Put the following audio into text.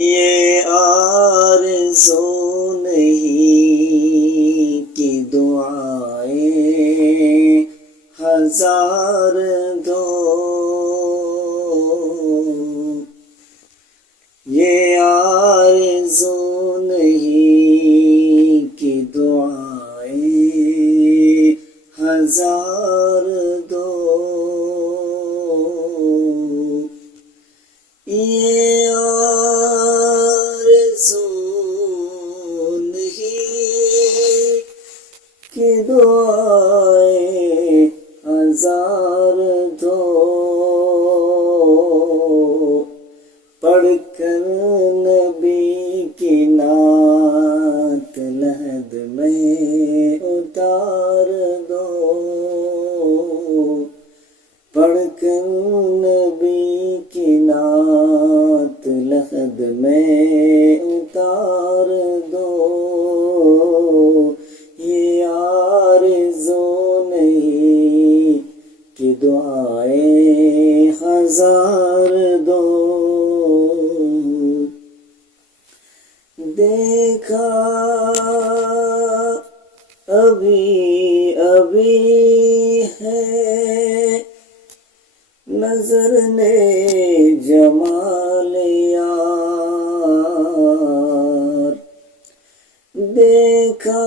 یہ آرزو نہیں کہ دعائیں ہزار دو، یہ آرزو نہیں کہ دعائیں ہزار دو، یہ آرزو نہیں کہ دعائیں ہزار دو، پڑھ کر نبی کی نعت لحد میں اتار دو، پڑھ کر نبی کی نعت لحد میں اتار دو، یہ آرزو نہیں کہ دعائیں ہزار دو، دیکھا ابھی ابھی ہے نظر نے جمال یار، دیکھا